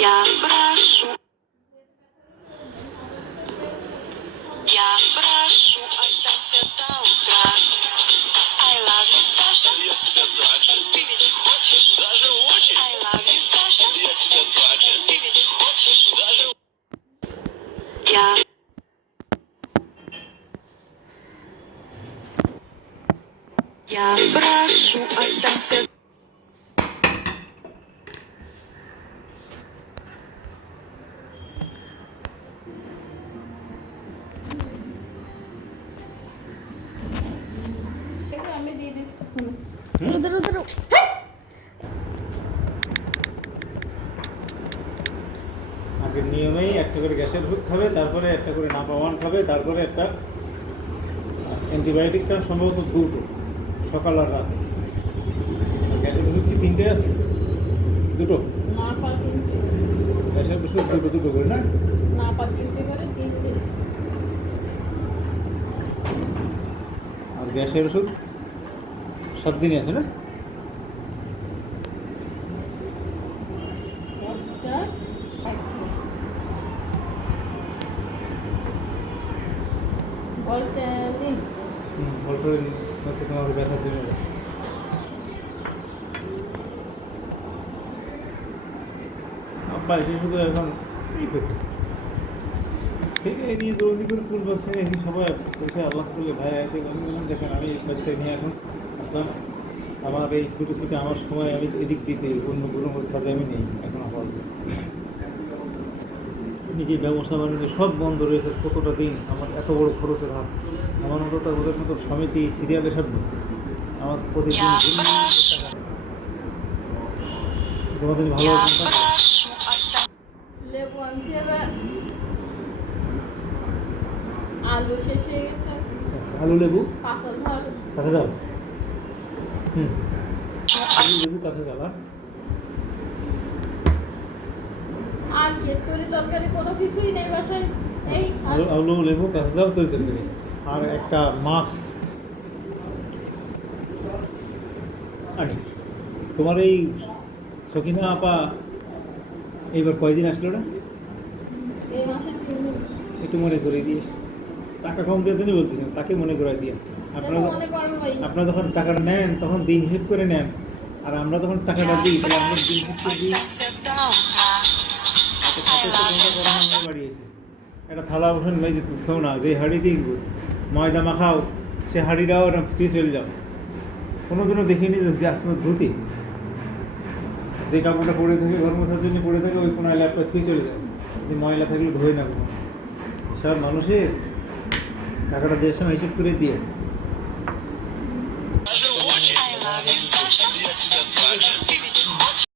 Я прошу, я прошу, останься до утра. I love you, Саша. Я тебя так же. Ты ведь хочешь? Даже очень. I love you, Саша. Я тебя так же. Ты ведь хочешь? Даже Я прошу, останься. আমি দিয়ে দিচ্ছি ফোন। আগের নিয়মেই একটা করে গ্যাসের ওষুধ খাবে, তারপরে একটা করে নাপাওয়ান খাবে, তারপরে একটা অ্যান্টিবায়োটিকটা সম্ভবত দুটো, সকাল আর রাতে। আর গ্যাসের ওষুধ কি তিনটে আছে? দুটো না পা তিনটে, গ্যাসের ওষুধ দুটো দুটো করে না? না পা তিনটে করে তিনটে। আর গ্যাসের ওষুধ 7 দিনই আছে না? 50, 60 ভলটালিন। ভলটারিন আছে তোমার ব্যথা ছিল। আব্বা এসে শুধু এখন এই করতেছে, ঠিক এই নিয়ে দৌড়ি করে ফুল বসছে নাকি সবাই এসে আল্লাহ করলে ভাই এসে দেখেন আমি বাচ্চা নিয়ে এখন আসলাম। আমার এই ছুটে ছুটে আমার সময় আমি এদিক দিতে অন্য কোনো কাজে আমি নেই এখন আপাতত। নিজের ব্যবসা বাণিজ্য সব বন্ধ রয়েছে কতটা দিন। আমার এত বড় খরচের হাত, আমার মতো তো ওদের মতো সমিতি সিরিয়ালে সব আমার প্রতিদিন Я দিন прошу, তোমাদের ভালো я আছেন? прошу, останься. লেবু আনতে হবে। আলু শেষ হয়ে গেছে, আচ্ছা, আলু লেবু কাঁচা ঝাল। কাঁচা জাল। আলু লেবু কাঁচা জাল। আর কি তরি তরকারি কোনো কিছুই নেই বাসায়। এই আলু লেবু কাঁচা জাল তৈরি করতে, আর একটা মাছ আনি। তোমার এই সকিনা আপা এইবার কয়দিন আসলো না? এই মাসে 3 দিন। একটু মনে করে দিয়ে, টাকা কম দিয়ে জন্য বলতেছেন, তাকে মনে করে দিয়ে। আপনারা মনে করো ভাই, আপনারা যখন টাকাটা নেন তখন দিন হিসেব করে নেন, আর আমরা যখন টাকাটা দিই তাহলে আমরা দিন হিসেব করে দিই। Останься до утра. আমরা বাড়িয়েছি একটা থালা বসেন মেজে খেও না, যে হাঁড়ি দিয়ে ময়দা মাখাও সে হাঁড়িটাও ওটা ফিরে চলে যাও। কোনোদিনও দেখিনি যে আজকে ধুতি যে কাপড়টা পরে থাকে ঘর মোছার জন্য পরে থাকে ওই কোনো ল্যাপটা ছুঁয়ে চলে যায়, যে ময়লা থাকলে ধোয় না কোনো। সব মানুষের টাকাটা দেওয়ার সময় হিসেব করে দিয়ে। даже очень. I love you, Саша. Я тебя так же. Ты ведь хочешь?